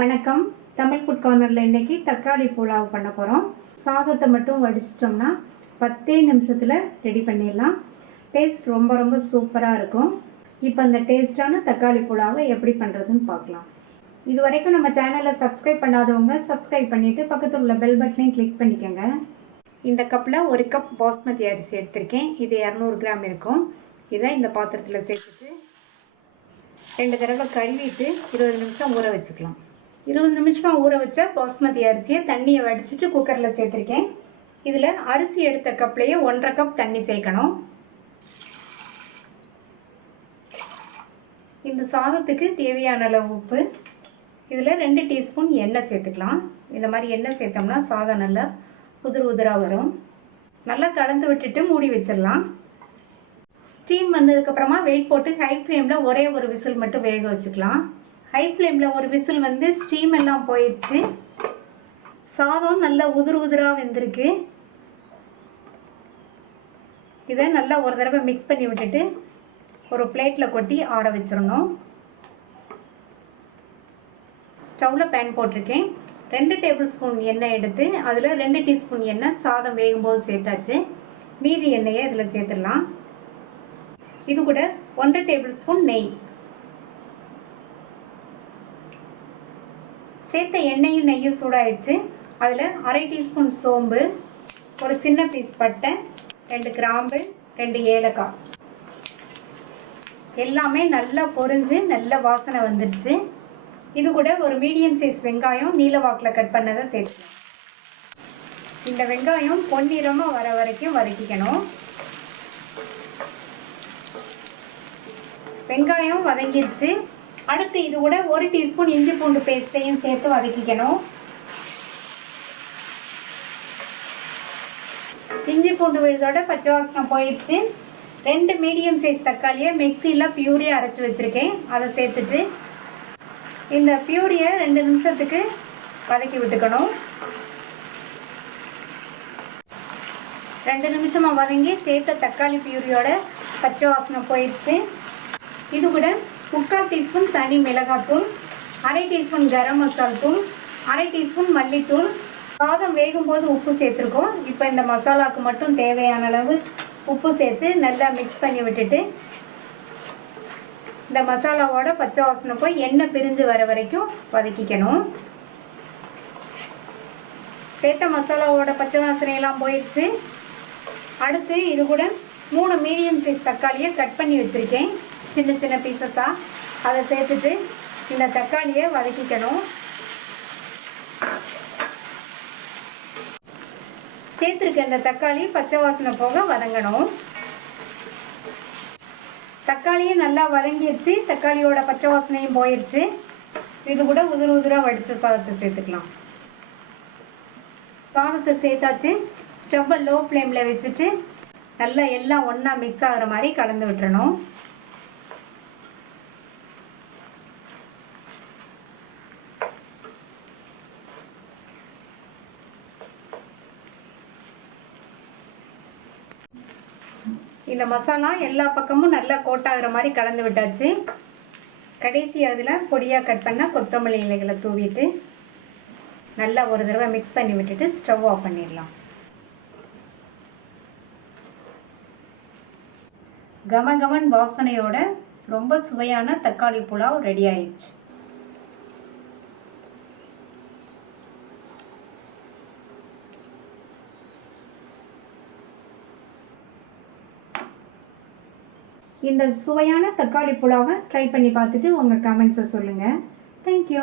வணக்கம். தமிழ் ஃபுட் கார்னரில் இன்றைக்கி தக்காளி புலாவ் பண்ண போகிறோம். சாதத்தை மட்டும் வடிச்சிட்டோம்னா 10 நிமிஷத்தில் ரெடி பண்ணிடலாம். டேஸ்ட் ரொம்ப சூப்பராக இருக்கும். இப்போ அந்த டேஸ்டான தக்காளி புலாவை எப்படி பண்ணுறதுன்னு பார்க்கலாம். இது வரைக்கும் நம்ம சேனலை சப்ஸ்கிரைப் பண்ணாதவங்க சப்ஸ்கிரைப் பண்ணிவிட்டு பக்கத்தில் உள்ள பெல் பட்டனையும் கிளிக் பண்ணிக்கோங்க. இந்த கப்பில் 1 கப் பாஸ்மதி அரிசி எடுத்திருக்கேன். இது 200 கிராம் இருக்கும். இதை இந்த பாத்திரத்தில் சேர்த்துட்டு 2 தடவை கழுவிட்டு 20 நிமிஷம் ஊற வச்சுக்கலாம். 20 நிமிஷமாக ஊற வச்ச பாஸ்மதி அரிசியை தண்ணியை வடிச்சிட்டு குக்கரில் சேர்த்துருக்கேன். இதில் அரிசி எடுத்த கப்லேயே 1.5 கப் தண்ணி சேர்க்கணும். இந்த சாதத்துக்கு தேவையான அளவு உப்பு, இதில் 2 டீஸ்பூன் எண்ணெய் சேர்த்துக்கலாம். இந்த மாதிரி எண்ணெய் சேர்த்தோம்னா சாதம் நல்லா உதிராக வரும். நல்லா கலந்து விட்டுட்டு மூடி வச்சிடலாம். ஸ்டீம் வந்ததுக்கப்புறமா வெயிட் போட்டு ஹை ஃப்ளேமில் ஒரே ஒரு விசில் மட்டும் வேக வச்சுக்கலாம். ஹை ஃப்ளேமில் ஒரு விசில் வந்து ஸ்டீம் எல்லாம் போயிடுச்சு. சாதம் நல்லா உதிராக வெந்திருக்கு. இதை நல்லா ஒரு தடவை மிக்ஸ் பண்ணி விட்டுட்டு ஒரு பிளேட்டில் கொட்டி ஆற வச்சிடணும். ஸ்டவ்வில் பேன் போட்டிருக்கேன். 2 டேபிள் ஸ்பூன் எண்ணெய் எடுத்து அதில் 2 டீஸ்பூன் எண்ணெய் சாதம் வேகும்போது சேர்த்தாச்சு. மீதி எண்ணெயை இதில் சேர்த்துடலாம். இது கூட 1.5 டேபிள் ஸ்பூன் நெய் சேர்த்த எண்ணெயும் நெய்யும் சூடாயிடுச்சு. அதில் 1/2 டீஸ்பூன் சோம்பு, ஒரு சின்ன பீஸ் பட்டை, 2 கிராம்பு, 2 ஏலக்காய் எல்லாமே நல்லா பொரிஞ்சு நல்ல வாசனை வந்துடுச்சு. இது கூட ஒரு மீடியம் சைஸ் வெங்காயம் நீல வாக்கில் கட் பண்ணதை சேர்த்துக்கலாம். இந்த வெங்காயம் பொன்னிறமாக வர வரைக்கும் வதக்கிக்கணும். வெங்காயம் வதங்கிடுச்சு. அடுத்து இது கூட 1 டீஸ்பூன் இஞ்சி பூண்டு பேஸ்ட்டையும் சேர்த்து வதக்கிக்கணும். இஞ்சி பூண்டு விழுதோட பச்சை வாசனை போயிடுச்சு. 2 மீடியம் சைஸ் தக்காளியை மிக்சியில் பியூரியாக அரைச்சி வச்சுருக்கேன். அதை சேர்த்துட்டு இந்த பியூரியை 2 நிமிஷத்துக்கு வதக்கி விட்டுக்கணும். 2 நிமிஷமாக வதங்கி சேர்த்த தக்காளி பியூரியோட பச்சை வாசனை போயிடுச்சு. இது கூட 3/4 டீஸ்பூன் தனி மிளகாத்தூள், 1/2 டீஸ்பூன் கரம் மசாலா தூள், 1/2 டீஸ்பூன் மல்லித்தூள், சாதம் வேகும்போது உப்பு சேர்த்துருக்கோம். இப்போ இந்த மசாலாவுக்கு மட்டும் தேவையான அளவு உப்பு சேர்த்து நல்லா மிக்ஸ் பண்ணி விட்டுட்டு இந்த மசாலாவோட பச்சை வாசனை போய் எண்ணெய் பிரிஞ்சு வர வரைக்கும் வதக்கிக்கணும். சேர்த்த மசாலாவோட பச்சை வாசனையெல்லாம் போயிடுச்சு. அடுத்து இது கூட 3 மீடியம் சைஸ் தக்காளியை கட் பண்ணி வச்சுருக்கேன், சின்ன பீசஸாக. அதை சேர்த்துட்டு இந்த தக்காளியை வதக்கிக்கணும். சேர்த்துருக்க இந்த தக்காளி பச்சை வாசனை போக வதங்கணும். தக்காளியும் நல்லா வதங்கிடுச்சு. தக்காளியோட பச்சை வாசனையும் போயிடுச்சு. இது கூட உதிராக வடித்த சாதத்தை சேர்த்துக்கலாம். சாதத்தை சேர்த்தாச்சு. ஸ்டவ்வை லோ ஃப்ளேமில் வச்சுட்டு நல்லா எல்லாம் ஒன்றா மிக்ஸ் ஆகிற மாதிரி கலந்து விட்டுறணும். இந்த மசாலா எல்லா பக்கமும் நல்லா கோட்டாகிற மாதிரி கலந்து விட்டாச்சு. கடைசி அதில் பொடியாக கட் பண்ண கொத்தமல்லி இலைகளை தூவிட்டு நல்லா ஒரு தடவை மிக்ஸ் பண்ணி விட்டுட்டு ஸ்டவ் ஆஃப் பண்ணிடலாம். கமகமன் வாசனையோட ரொம்ப சுவையான தக்காளி புலாவ் ரெடி ஆயிடுச்சு. இந்த சுவையான தக்காளி புலாவை ட்ரை பண்ணி பார்த்துட்டு உங்கள் கமெண்ட்ஸை சொல்லுங்கள். தேங்க்யூ.